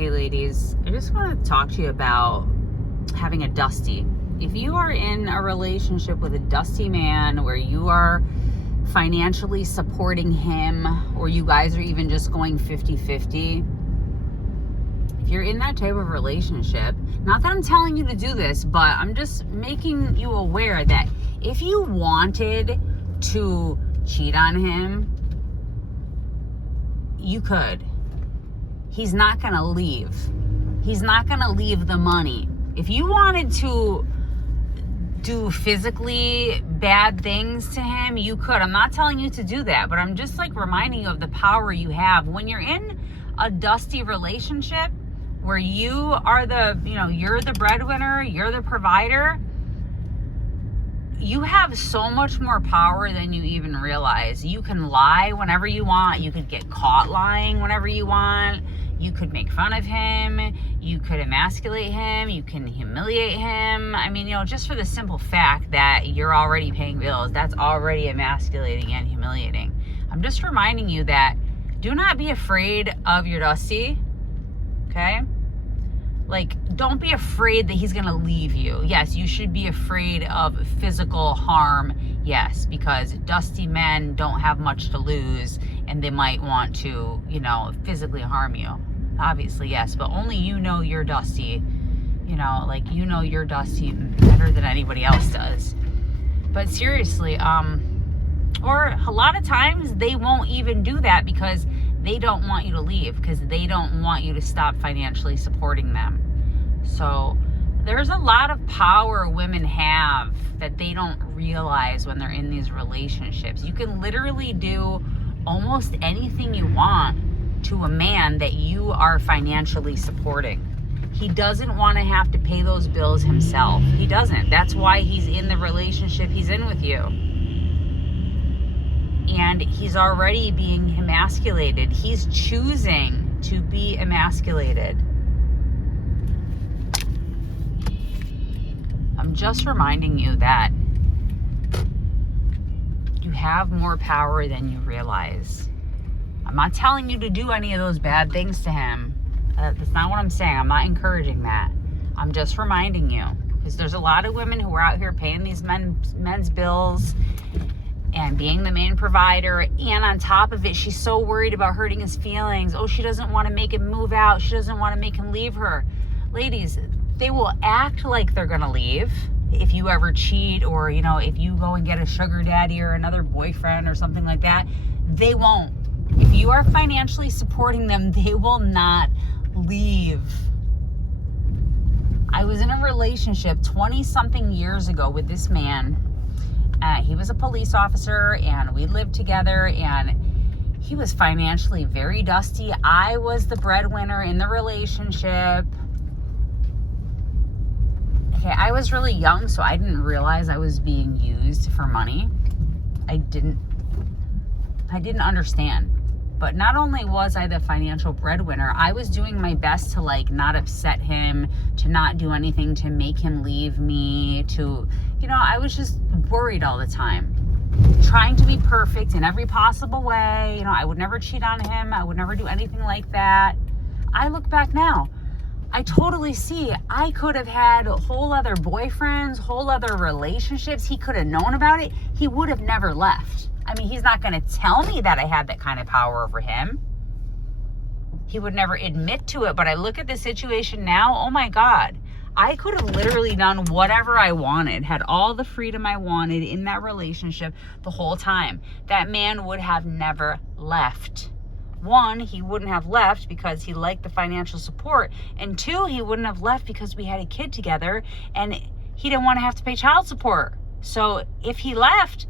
Hey ladies, I just want to talk to you about having a Dusty. If you are in a relationship with a Dusty man where you are financially supporting him, or you guys are even just going 50-50, if you're in that type of relationship, not that I'm telling you to do this, but I'm just making you aware that if you wanted to cheat on him, you could. He's not going to leave. He's not going to leave the money. If you wanted to do physically bad things to him, you could. I'm not telling you to do that, but I'm just like reminding you of the power you have when you're in a Dusty relationship where you are you're the breadwinner, you're the provider. You have so much more power than you even realize. You can lie whenever you want. You could get caught lying whenever you want. You could make fun of him. You could emasculate him. You can humiliate him. I mean, just for the simple fact that you're already paying bills, that's already emasculating and humiliating. I'm just reminding you that do not be afraid of your Dusty, okay? Don't be afraid that he's going to leave you. Yes, you should be afraid of physical harm. Yes, because Dusty men don't have much to lose and they might want to, physically harm you. Obviously, yes, but only you know you're Dusty. You're Dusty better than anybody else does. But seriously, or a lot of times they won't even do that because they don't want you to leave, because they don't want you to stop financially supporting them. So there's a lot of power women have that they don't realize when they're in these relationships. You can literally do almost anything you want to a man that you are financially supporting. He doesn't want to have to pay those bills himself. He doesn't. That's why he's in the relationship he's in with you. And he's already being emasculated. He's choosing to be emasculated. I'm just reminding you that you have more power than you realize. I'm not telling you to do any of those bad things to him. That's not what I'm saying. I'm not encouraging that. I'm just reminding you. Because there's a lot of women who are out here paying these men's bills and being the main provider, and on top of it, she's so worried about hurting his feelings. Oh, she doesn't want to make him move out. She doesn't want to make him leave her. Ladies, they will act like they're going to leave if you ever cheat, or, if you go and get a sugar daddy or another boyfriend or something like that. They won't. If you are financially supporting them, they will not leave. I was in a relationship 20-something years ago with this man. He was a police officer, and we lived together, and he was financially very Dusty. I was the breadwinner in the relationship. Okay, I was really young, so I didn't realize I was being used for money. I didn't understand. But not only was I the financial breadwinner, I was doing my best to not upset him, to not do anything to make him leave me, I was just worried all the time, trying to be perfect in every possible way. I would never cheat on him. I would never do anything like that. I look back now, I totally see I could have had whole other boyfriends, whole other relationships. He could have known about it. He would have never left. I mean, he's not going to tell me that I had that kind of power over him. He would never admit to it, but I look at the situation now, oh my God. I could have literally done whatever I wanted, had all the freedom I wanted in that relationship the whole time. That man would have never left. One, he wouldn't have left because he liked the financial support. And two, he wouldn't have left because we had a kid together and he didn't want to have to pay child support. So if he left,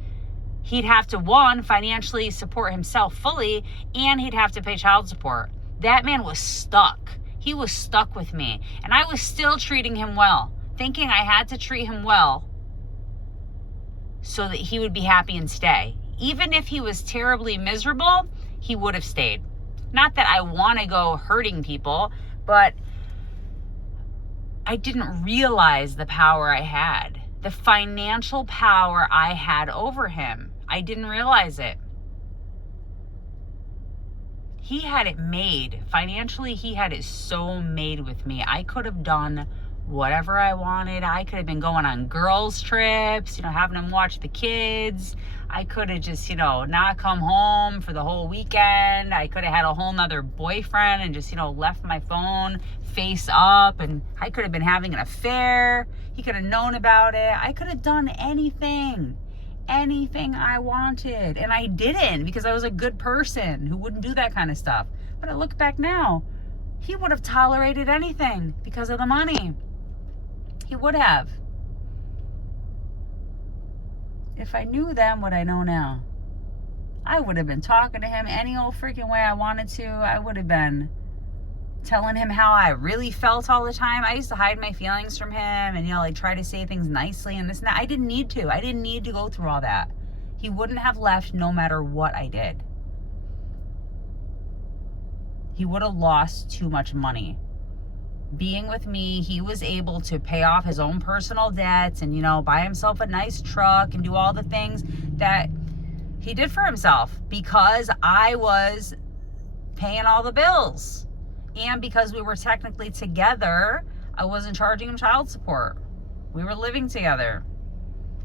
he'd have to, one, financially support himself fully, and he'd have to pay child support. That man was stuck. He was stuck with me. And I was still treating him well, thinking I had to treat him well so that he would be happy and stay. Even if he was terribly miserable, he would have stayed. Not that I want to go hurting people, but I didn't realize the power I had, the financial power I had over him. I didn't realize it. He had it made. Financially, he had it so made with me. I could have done whatever I wanted. I could have been going on girls' trips, having him watch the kids. I could have just, not come home for the whole weekend. I could have had a whole nother boyfriend and just, left my phone face up, and I could have been having an affair. He could have known about it. I could have done anything I wanted, and I didn't, because I was a good person who wouldn't do that kind of stuff. But I look back now, he would have tolerated anything because of the money. He would have. If I knew then what I know now, I would have been talking to him any old freaking way I wanted to. I would have been telling him how I really felt all the time. I used to hide my feelings from him and, try to say things nicely and this and that. I didn't need to. I didn't need to go through all that. He wouldn't have left no matter what I did. He would have lost too much money. Being with me, he was able to pay off his own personal debts and, buy himself a nice truck and do all the things that he did for himself because I was paying all the bills. And because we were technically together, I wasn't charging him child support. We were living together.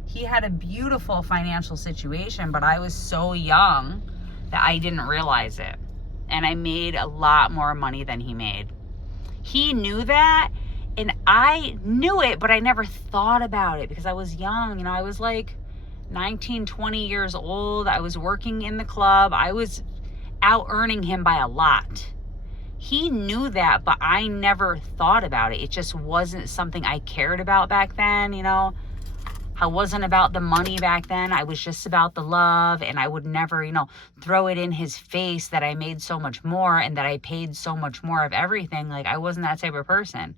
He had a beautiful financial situation, but I was so young that I didn't realize it. And I made a lot more money than he made. He knew that, and I knew it, but I never thought about it because I was young. I was like 19, 20 years old. I was working in the club. I was out earning him by a lot. He knew that, but I never thought about it. It just wasn't something I cared about back then, I wasn't about the money back then. I was just about the love, and I would never, throw it in his face that I made so much more and that I paid so much more of everything. Like, I wasn't that type of person.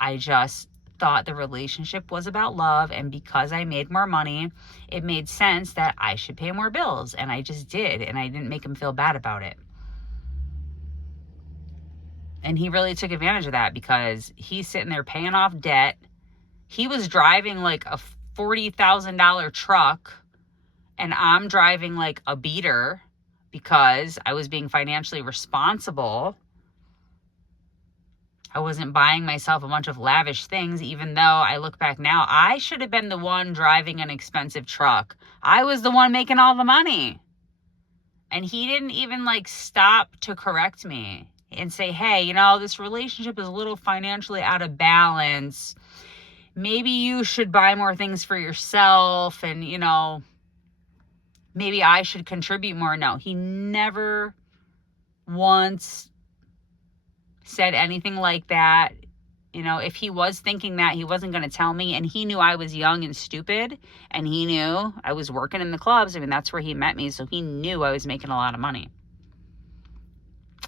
I just thought the relationship was about love, and because I made more money, it made sense that I should pay more bills, and I just did, and I didn't make him feel bad about it. And he really took advantage of that because he's sitting there paying off debt. He was driving like a $40,000 truck, and I'm driving like a beater because I was being financially responsible. I wasn't buying myself a bunch of lavish things, even though I look back now, I should have been the one driving an expensive truck. I was the one making all the money. And he didn't even stop to correct me and say, hey, this relationship is a little financially out of balance. Maybe you should buy more things for yourself and, maybe I should contribute more. No, he never once said anything like that. If he was thinking that, he wasn't going to tell me. And he knew I was young and stupid, and he knew I was working in the clubs. That's where he met me. So he knew I was making a lot of money.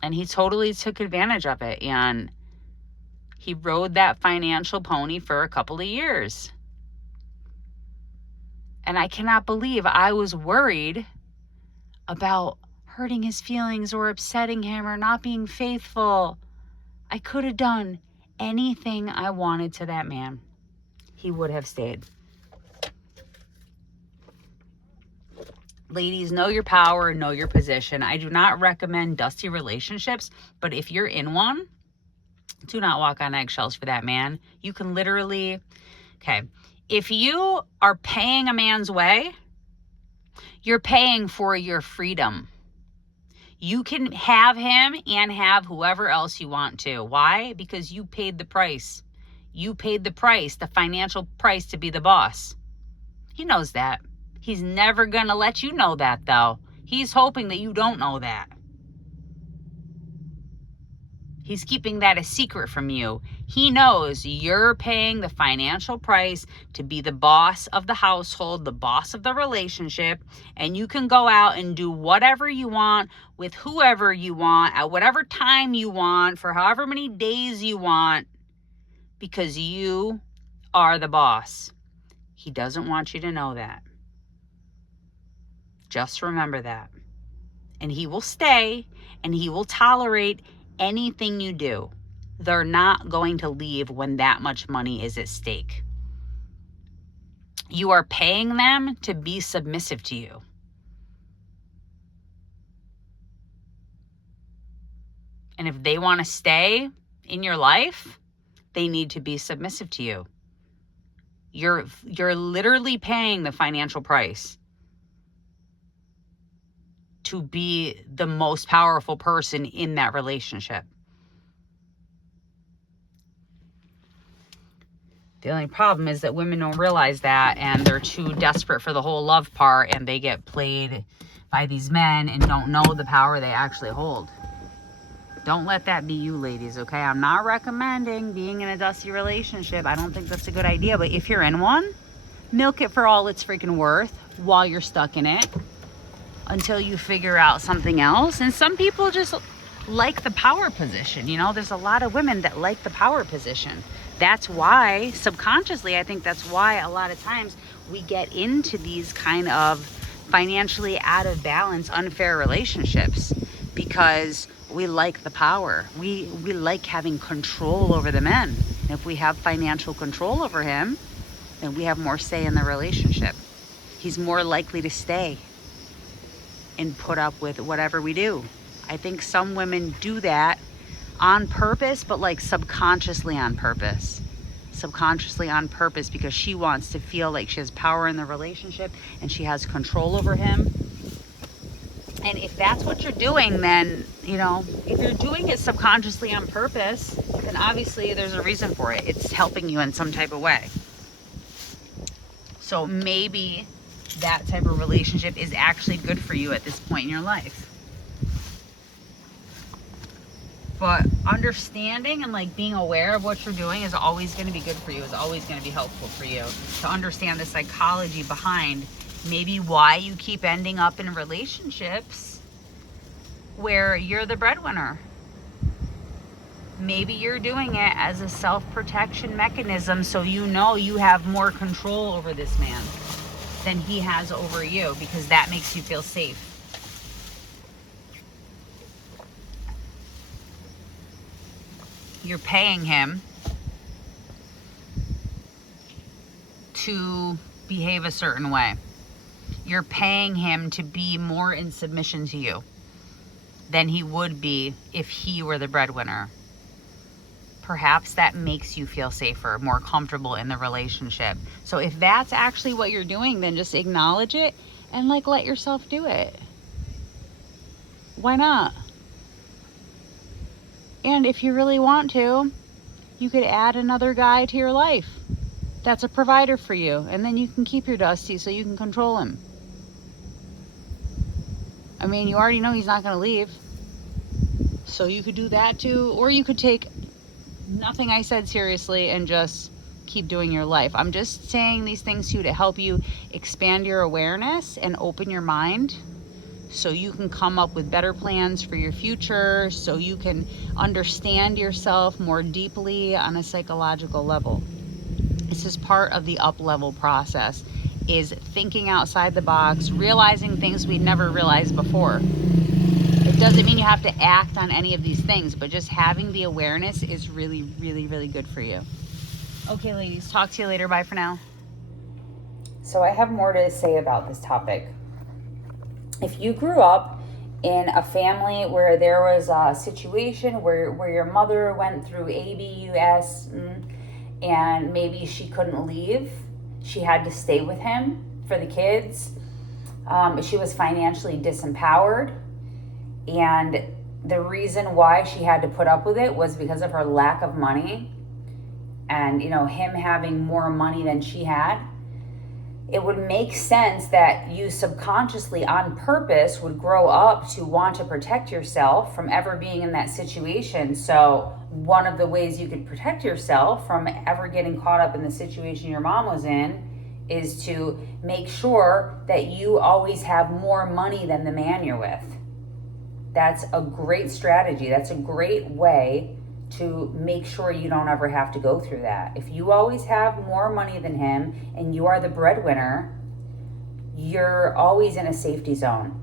And he totally took advantage of it. And he rode that financial pony for a couple of years. And I cannot believe I was worried about hurting his feelings or upsetting him or not being faithful. I could have done anything I wanted to that man. He would have stayed. Ladies, know your power, know your position. I do not recommend dusty relationships, but if you're in one, do not walk on eggshells for that man. You can literally, if you are paying a man's way, you're paying for your freedom. You can have him and have whoever else you want to. Why? Because you paid the price. You paid the price, the financial price to be the boss. He knows that. He's never going to let you know that, though. He's hoping that you don't know that. He's keeping that a secret from you. He knows you're paying the financial price to be the boss of the household, the boss of the relationship, and you can go out and do whatever you want with whoever you want at whatever time you want for however many days you want because you are the boss. He doesn't want you to know that. Just remember that. And he will stay and he will tolerate anything you do. They're not going to leave when that much money is at stake. You are paying them to be submissive to you. And if they want to stay in your life, they need to be submissive to you. You're literally paying the financial price to be the most powerful person in that relationship. The only problem is that women don't realize that, and they're too desperate for the whole love part, and they get played by these men and don't know the power they actually hold. Don't let that be you, ladies, okay? I'm not recommending being in a dusty relationship. I don't think that's a good idea. But if you're in one, milk it for all it's freaking worth while you're stuck in it until you figure out something else. And some people just like the power position. You know, there's a lot of women that like the power position. That's why, subconsciously, I think that's why a lot of times we get into these kind of financially out of balance, unfair relationships, because we like the power. We like having control over the men. If we have financial control over him, then we have more say in the relationship. He's more likely to stay and put up with whatever we do. I think some women do that on purpose, but like subconsciously on purpose. Subconsciously on purpose, because she wants to feel like she has power in the relationship and she has control over him. And if that's what you're doing, then, you know, if you're doing it subconsciously on purpose, then obviously there's a reason for it. It's helping you in some type of way. So maybe that type of relationship is actually good for you at this point in your life. But understanding and like being aware of what you're doing is always going to be good for you, is always going to be helpful for you to understand the psychology behind maybe why you keep ending up in relationships where you're the breadwinner. Maybe you're doing it as a self-protection mechanism, so you know you have more control over this man than he has over you, because that makes you feel safe. You're paying him to behave a certain way. You're paying him to be more in submission to you than he would be if he were the breadwinner. Perhaps that makes you feel safer, more comfortable in the relationship. So if that's actually what you're doing, then just acknowledge it and like let yourself do it. Why not? And if you really want to, you could add another guy to your life that's a provider for you, and then you can keep your Dusty so you can control him. I mean, you already know he's not going to leave, so you could do that too, or you could take nothing I said seriously and just keep doing your life. I'm just saying these things to you to help you expand your awareness and open your mind, so you can come up with better plans for your future, so you can understand yourself more deeply on a psychological level. This is part of the up-level process, is thinking outside the box, realizing things we'd never realized before. It doesn't mean you have to act on any of these things, but just having the awareness is really, really, really good for you. Okay, ladies, talk to you later. Bye for now. So I have more to say about this topic. If you grew up in a family where there was a situation where your mother went through ABUS and maybe she couldn't leave, she had to stay with him for the kids, she was financially disempowered, and the reason why she had to put up with it was because of her lack of money, and him having more money than she had, it would make sense that you subconsciously on purpose would grow up to want to protect yourself from ever being in that situation. So one of the ways you could protect yourself from ever getting caught up in the situation your mom was in is to make sure that you always have more money than the man you're with. That's a great strategy. That's a great way to make sure you don't ever have to go through that. If you always have more money than him and you are the breadwinner, you're always in a safety zone.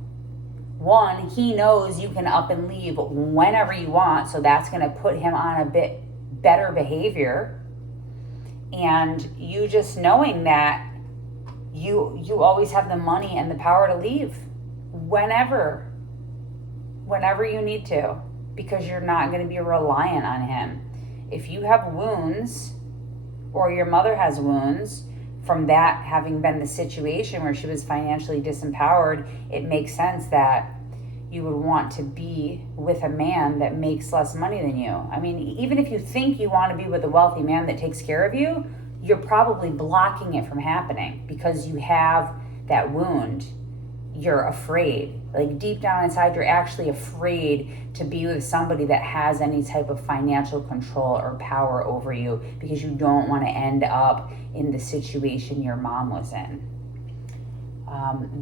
One, he knows you can up and leave whenever you want, so that's going to put him on a bit better behavior. And you just knowing that you always have the money and the power to leave whenever you need to, because you're not going to be reliant on him. If you have wounds, or your mother has wounds from that having been the situation where she was financially disempowered, it makes sense that you would want to be with a man that makes less money than you. I mean, even if you think you want to be with a wealthy man that takes care of you, you're probably blocking it from happening because you have that wound. You're afraid. Like deep down inside, you're actually afraid to be with somebody that has any type of financial control or power over you because you don't want to end up in the situation your mom was in.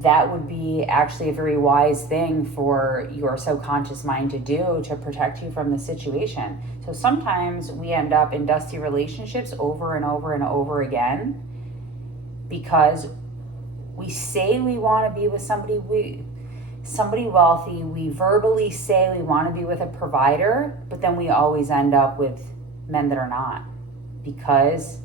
That would be actually a very wise thing for your subconscious mind to do to protect you from the situation. So sometimes we end up in dusty relationships over and over and over again because we say we want to be with somebody wealthy. We verbally say we want to be with a provider, but then we always end up with men that are not, because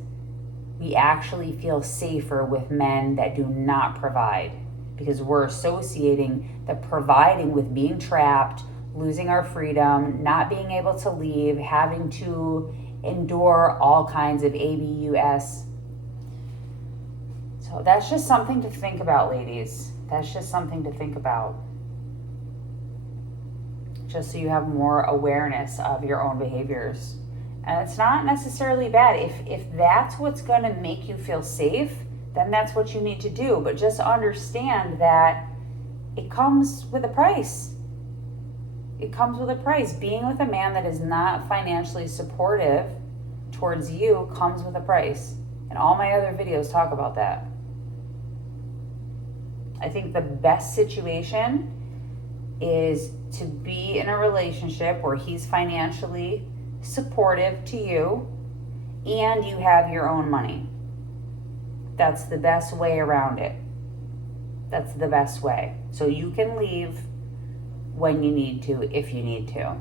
we actually feel safer with men that do not provide, because we're associating the providing with being trapped, losing our freedom, not being able to leave, having to endure all kinds of abuse. So that's just something to think about, ladies. That's just something to think about. Just so you have more awareness of your own behaviors. And it's not necessarily bad. If that's what's going to make you feel safe, then that's what you need to do. But just understand that it comes with a price. It comes with a price. Being with a man that is not financially supportive towards you comes with a price. And all my other videos talk about that. I think the best situation is to be in a relationship where he's financially supportive to you and you have your own money. That's the best way around it. That's the best way. So you can leave when you need to, if you need to.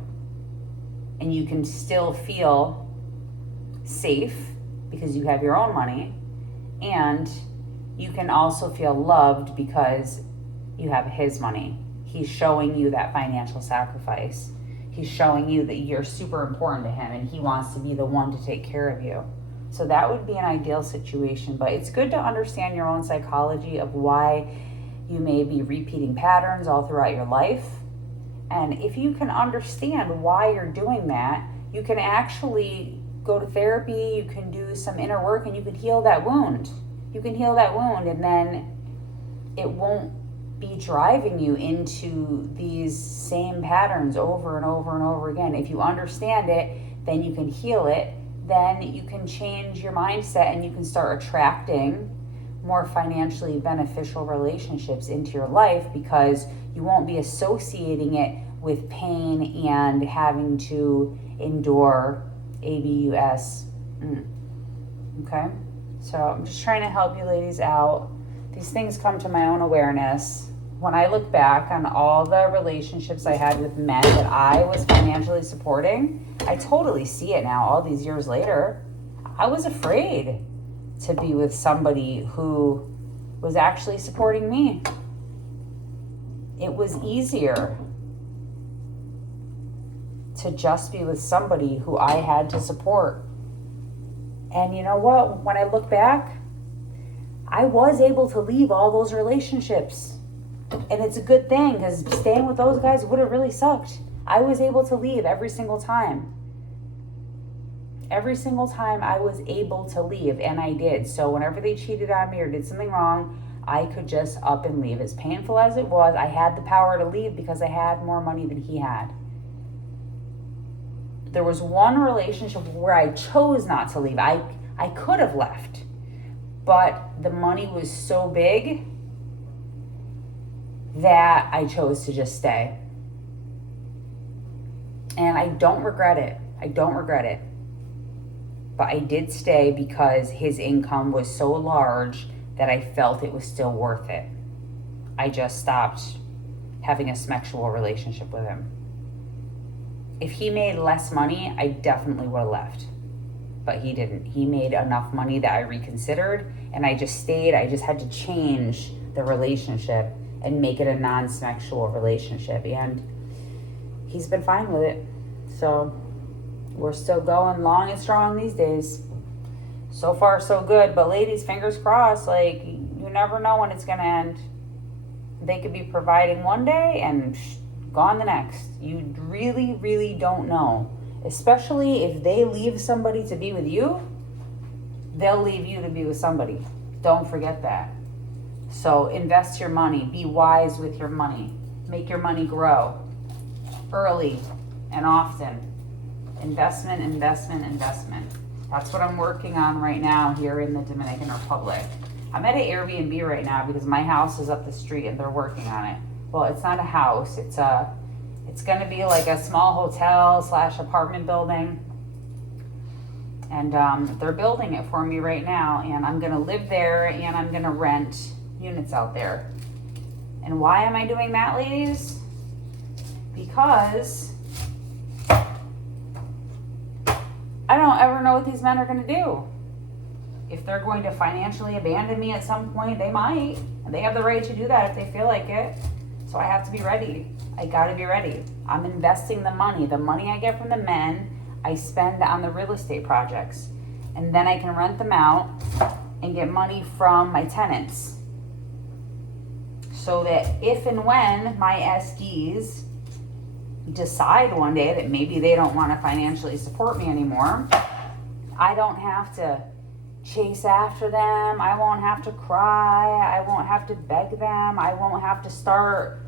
And you can still feel safe because you have your own money, and you can also feel loved because you have his money. He's showing you that financial sacrifice. He's showing you that you're super important to him and he wants to be the one to take care of you. So that would be an ideal situation, but it's good to understand your own psychology of why you may be repeating patterns all throughout your life. And if you can understand why you're doing that, you can actually go to therapy, you can do some inner work, and you can heal that wound. You can heal that wound, and then it won't be driving you into these same patterns over and over and over again. If you understand it, then you can heal it. Then you can change your mindset and you can start attracting more financially beneficial relationships into your life, because you won't be associating it with pain and having to endure abuse. Okay? So I'm just trying to help you ladies out. These things come to my own awareness. When I look back on all the relationships I had with men that I was financially supporting, I totally see it now, all these years later. I was afraid to be with somebody who was actually supporting me. It was easier to just be with somebody who I had to support. And you know what? When I look back, I was able to leave all those relationships. And it's a good thing, because staying with those guys would have really sucked. I was able to leave every single time. Every single time I was able to leave, and I did. So whenever they cheated on me or did something wrong, I could just up and leave. As painful as it was, I had the power to leave because I had more money than he had. There was one relationship where I chose not to leave. I could have left, but the money was so big that I chose to just stay. And I don't regret it. I don't regret it. But I did stay because his income was so large that I felt it was still worth it. I just stopped having a sexual relationship with him. If he made less money, I definitely would have left. But he didn't. He made enough money that I reconsidered, and I just stayed. I just had to change the relationship and make it a non-sexual relationship. And he's been fine with it. So we're still going long and strong these days. So far, so good. But ladies, fingers crossed, like, you never know when it's going to end. They could be providing one day and gone the next. You really, really don't know. Especially if they leave somebody to be with you, they'll leave you to be with somebody. Don't forget that. So invest your money. Be wise with your money. Make your money grow early and often. Investment, investment, investment. That's what I'm working on right now here in the Dominican Republic. I'm at an Airbnb right now because my house is up the street and they're working on it. Well, it's not a house. It's going to be like a small hotel / apartment building. And they're building it for me right now. And I'm going to live there and I'm going to rent units out there. And why am I doing that, ladies? Because I don't ever know what these men are going to do. If they're going to financially abandon me at some point, they might. And they have the right to do that if they feel like it. So I have to be ready. I got to be ready. I'm investing the money. The money I get from the men, I spend on the real estate projects. And then I can rent them out and get money from my tenants. So that if and when my SDs decide one day that maybe they don't want to financially support me anymore, I don't have to chase after them. I won't have to cry. I won't have to beg them. I won't have to start,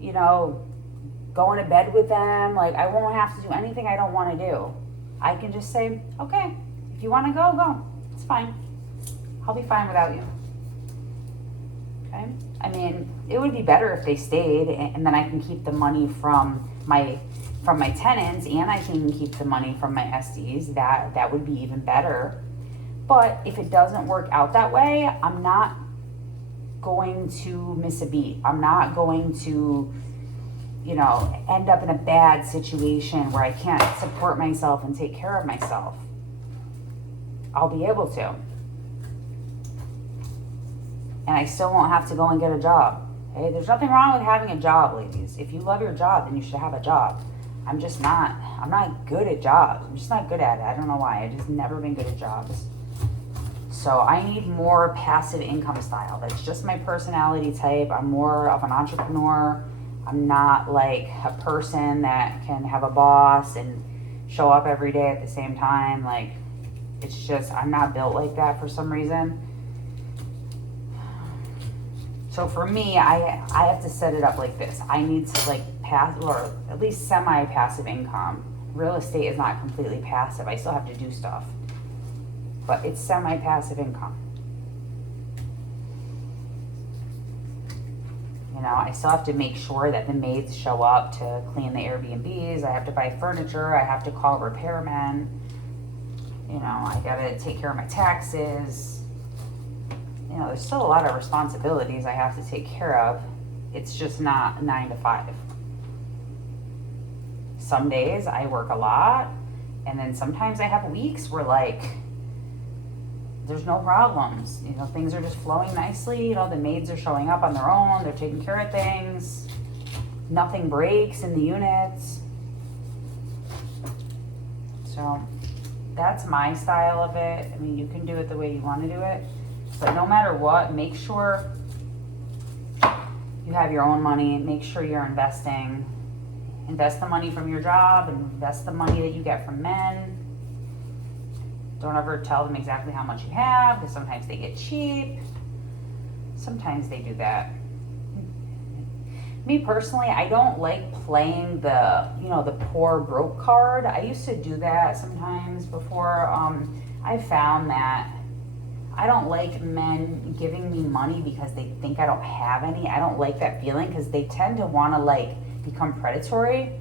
going to bed with them. Like, I won't have to do anything I don't want to do. I can just say, okay, if you want to go, go. It's fine. I'll be fine without you. Okay? I mean, it would be better if they stayed and then I can keep the money from my tenants and I can keep the money from my SDs. That would be even better. But if it doesn't work out that way, I'm not going to miss a beat. I'm not going to, end up in a bad situation where I can't support myself and take care of myself. I'll be able to. And I still won't have to go and get a job. Okay? There's nothing wrong with having a job, ladies. If you love your job, then you should have a job. I'm not good at jobs. I'm just not good at it. I don't know why. I've just never been good at jobs. So I need more passive income style. That's just my personality type. I'm more of an entrepreneur. I'm not like a person that can have a boss and show up every day at the same time. Like, it's just, I'm not built like that for some reason. So for me, I have to set it up like this. I need to or at least semi-passive income. Real estate is not completely passive. I still have to do stuff. But it's semi-passive income. I still have to make sure that the maids show up to clean the Airbnbs. I have to buy furniture. I have to call repairmen. I gotta take care of my taxes. There's still a lot of responsibilities I have to take care of. It's just not 9 to 5. Some days I work a lot, and then sometimes I have weeks where there's no problems. Things are just flowing nicely. The maids are showing up on their own. They're taking care of things. Nothing breaks in the units. So that's my style of it. I mean, you can do it the way you want to do it. But no matter what, make sure you have your own money. Make sure you're investing. Invest the money from your job. Invest the money that you get from men. Don't ever tell them exactly how much you have, because sometimes they get cheap. Sometimes they do that. Me personally, I don't like playing the poor broke card. I used to do that sometimes before. I found that I don't like men giving me money because they think I don't have any. I don't like that feeling because they tend to want to become predatory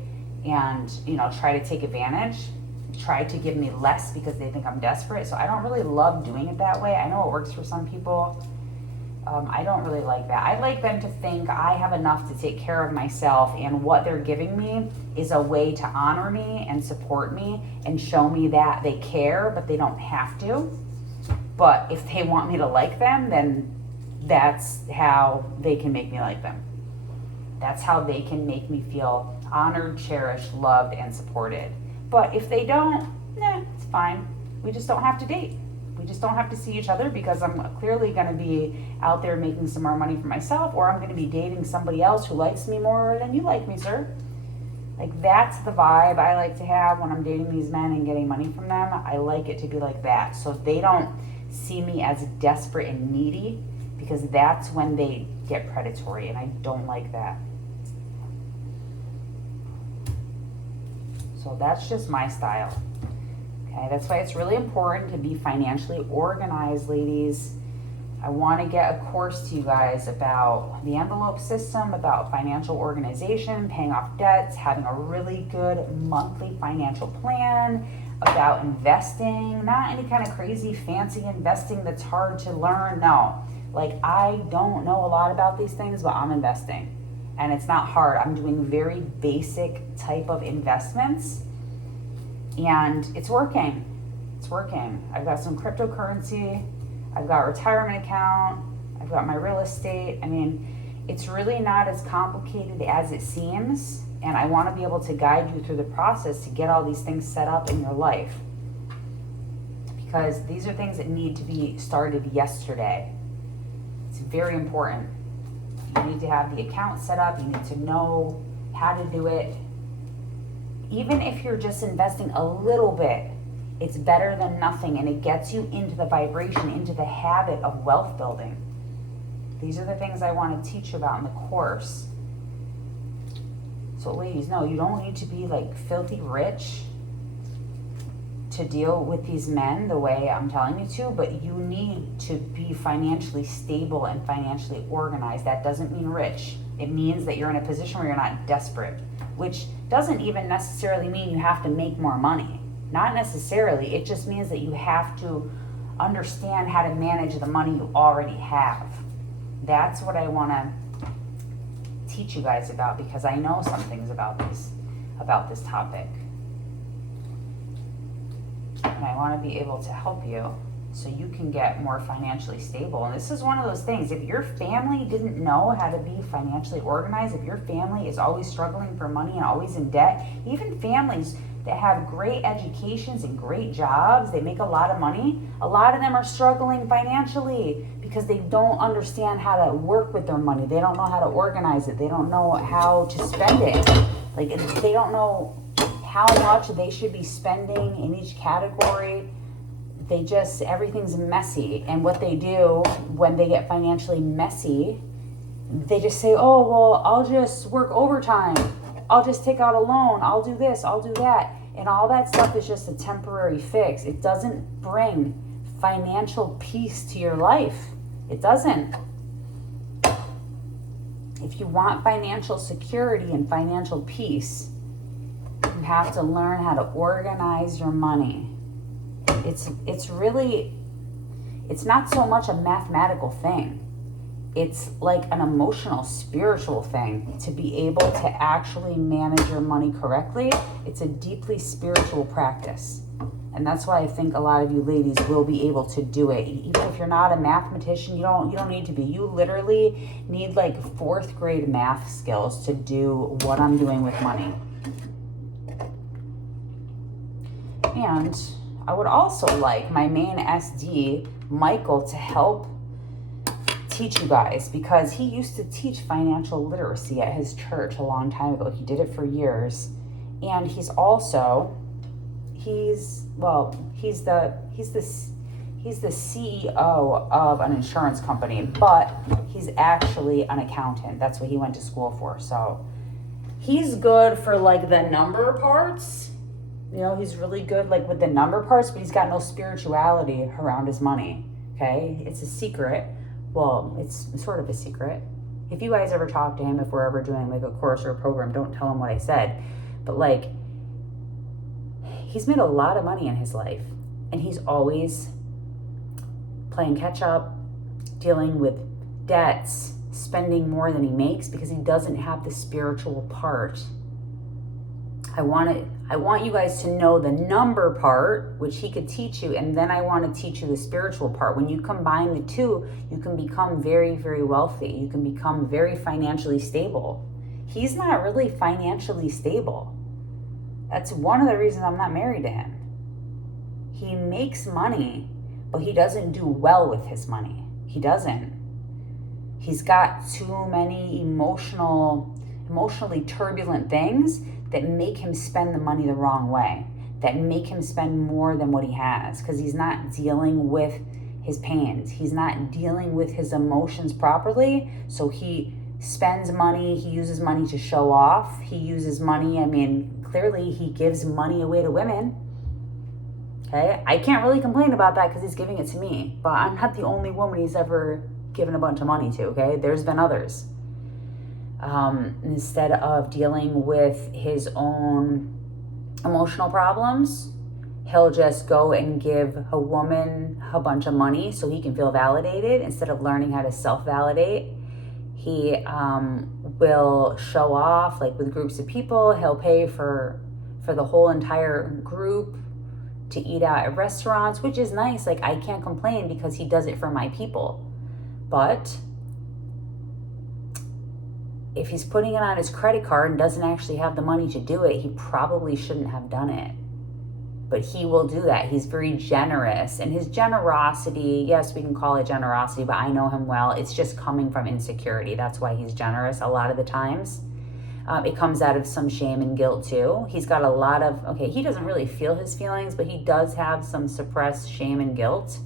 and try to take advantage. Try to give me less because they think I'm desperate. So I don't really love doing it that way. I know it works for some people. I don't really like that. I like them to think I have enough to take care of myself, and what they're giving me is a way to honor me and support me and show me that they care, but they don't have to. But if they want me to like them, then that's how they can make me like them. That's how they can make me feel honored, cherished, loved, and supported. But if they don't, it's fine. We just don't have to date. We just don't have to see each other because I'm clearly going to be out there making some more money for myself, or I'm going to be dating somebody else who likes me more than you like me, sir. Like, that's the vibe I like to have when I'm dating these men and getting money from them. I like it to be like that. So they don't see me as desperate and needy, because that's when they get predatory, and I don't like that. So that's just my style. Okay, that's why it's really important to be financially organized, ladies. I want to get a course to you guys about the envelope system, about financial organization, paying off debts, having a really good monthly financial plan, about investing, not any kind of crazy fancy investing that's hard to learn. No, like, I don't know a lot about these things, but I'm investing. And it's not hard. I'm doing very basic type of investments, and it's working. It's working. I've got some cryptocurrency. I've got a retirement account. I've got my real estate. I mean, it's really not as complicated as it seems. And I want to be able to guide you through the process to get all these things set up in your life. Because these are things that need to be started yesterday. It's very important. You need to have the account set up. You need to know how to do it. Even if you're just investing a little bit, it's better than nothing, and it gets you into the vibration, into the habit of wealth building. These are the things I want to teach you about in the course. So ladies, no, you don't need to be like filthy rich to deal with these men the way I'm telling you to, but you need to be financially stable and financially organized. That doesn't mean rich. It means that you're in a position where you're not desperate, which doesn't even necessarily mean you have to make more money. Not necessarily. It just means that you have to understand how to manage the money you already have. That's what I want to teach you guys about, because I know some things about this topic. And I want to be able to help you so you can get more financially stable. And this is one of those things. If your family didn't know how to be financially organized, if your family is always struggling for money and always in debt, even families that have great educations and great jobs, they make a lot of money, a lot of them are struggling financially because they don't understand how to work with their money. They don't know how to organize it. They don't know how to spend it. Like, they don't know how much they should be spending in each category. They just, everything's messy. And what they do when they get financially messy, they just say, oh, well, I'll just work overtime. I'll just take out a loan. I'll do this. I'll do that. And all that stuff is just a temporary fix. It doesn't bring financial peace to your life. It doesn't. If you want financial security and financial peace, you have to learn how to organize your money. It's really, it's not so much a mathematical thing. It's like an emotional, spiritual thing to be able to actually manage your money correctly. It's a deeply spiritual practice. And that's why I think a lot of you ladies will be able to do it. Even if you're not a mathematician, you don't need to be. You literally need like 4th grade math skills to do what I'm doing with money. And I would also like my main SD, Michael, to help teach you guys, because he used to teach financial literacy at his church a long time ago. He did it for years. And he's also, he's the CEO of an insurance company, but he's actually an accountant. That's what he went to school for. So he's good for like the number parts. You know, he's really good like with the number parts, but he's got no spirituality around his money. Okay? It's a secret. Well, it's sort of a secret. If you guys ever talk to him, if we're ever doing like a course or a program, don't tell him what I said. But like, he's made a lot of money in his life, and he's always playing catch up, dealing with debts, spending more than he makes because he doesn't have the spiritual part. I want you guys to know the number part, which he could teach you, and then I want to teach you the spiritual part. When you combine the two, you can become very, very wealthy. You can become very financially stable. He's not really financially stable. That's one of the reasons I'm not married to him. He makes money, but he doesn't do well with his money. He doesn't. He's got too many emotionally turbulent things that make him spend the money the wrong way, that make him spend more than what he has, because he's not dealing with his pains. He's not dealing with his emotions properly. So he spends money. He uses money to show off. He uses money. I mean, clearly he gives money away to women. Okay. I can't really complain about that because he's giving it to me, but I'm not the only woman he's ever given a bunch of money to. Okay. There's been others. Instead of dealing with his own emotional problems, he'll just go and give a woman a bunch of money so he can feel validated instead of learning how to self-validate. He will show off, like with groups of people. He'll pay for the whole entire group to eat out at restaurants, which is nice. Like, I can't complain because he does it for my people. But if he's putting it on his credit card and doesn't actually have the money to do it, he probably shouldn't have done it. But he will do that. He's very generous. And his generosity, yes, we can call it generosity, but I know him well. It's just coming from insecurity. That's why he's generous a lot of the times. It comes out of some shame and guilt too. He's got a lot of, he doesn't really feel his feelings, but he does have some suppressed shame and guilt.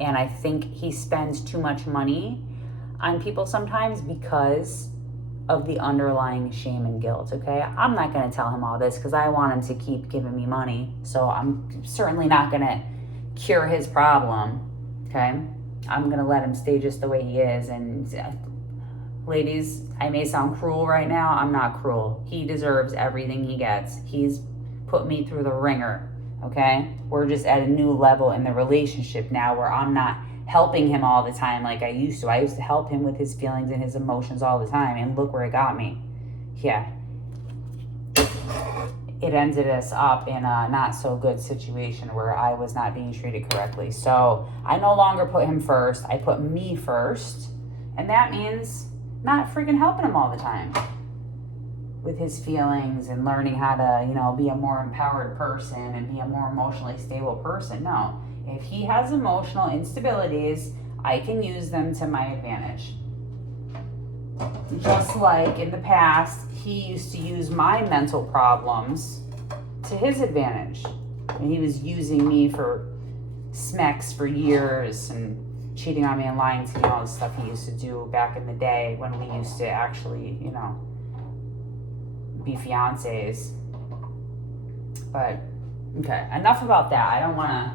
And I think he spends too much money on people sometimes because of the underlying shame and guilt. Okay, I'm not going to tell him all this because I want him to keep giving me money. So I'm certainly not going to cure his problem. Okay, I'm going to let him stay just the way he is. And ladies, I may sound cruel right now. I'm not cruel. He deserves everything he gets. He's put me through the ringer. Okay, we're just at a new level in the relationship now where I'm not helping him all the time like I used to. I used to help him with his feelings and his emotions all the time, and look where it got me. Yeah. It ended us up in a not so good situation where I was not being treated correctly. So I no longer put him first. I put me first. And that means not freaking helping him all the time with his feelings and learning how to, be a more empowered person and be a more emotionally stable person. No. If he has emotional instabilities, I can use them to my advantage. Just like in the past, he used to use my mental problems to his advantage. And he was using me for smecks for years and cheating on me and lying to me, all the stuff he used to do back in the day when we used to actually, be fiancés. But, okay, enough about that. I don't want to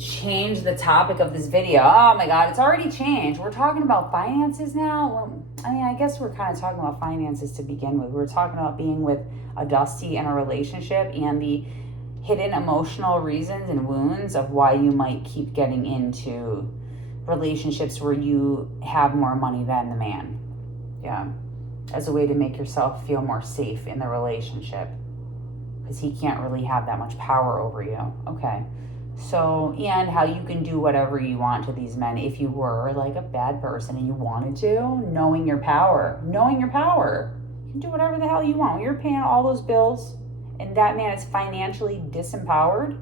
change the topic of this video. Oh my God, it's already changed. We're talking about finances now. Well, I guess we're kind of talking about finances to begin with. We're talking about being with a Dusty in a relationship and the hidden emotional reasons and wounds of why you might keep getting into relationships where you have more money than the man. Yeah. As a way to make yourself feel more safe in the relationship, because he can't really have that much power over you. Okay. So, and how you can do whatever you want to these men if you were like a bad person and you wanted to, knowing your power. You can do whatever the hell you want. When you're paying all those bills and that man is financially disempowered,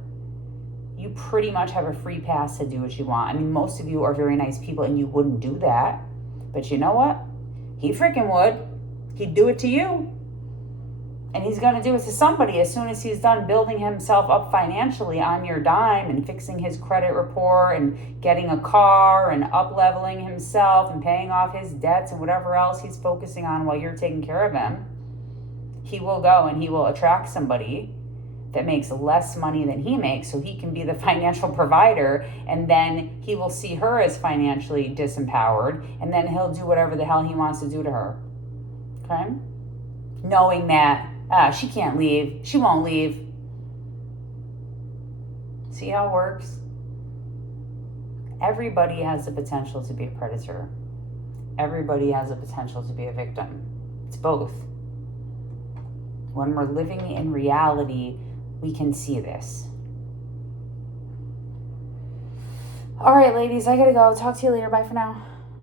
you pretty much have a free pass to do what you want. I mean, most of you are very nice people and you wouldn't do that. But you know what? He freaking would. He'd do it to you. And he's going to do it to somebody as soon as he's done building himself up financially on your dime and fixing his credit report and getting a car and up-leveling himself and paying off his debts and whatever else he's focusing on while you're taking care of him. He will go and he will attract somebody that makes less money than he makes so he can be the financial provider, and then he will see her as financially disempowered, and then he'll do whatever the hell he wants to do to her. Okay? Knowing that she can't leave. She won't leave. See how it works? Everybody has the potential to be a predator. Everybody has the potential to be a victim. It's both. When we're living in reality, we can see this. All right, ladies, I gotta go. Talk to you later. Bye for now.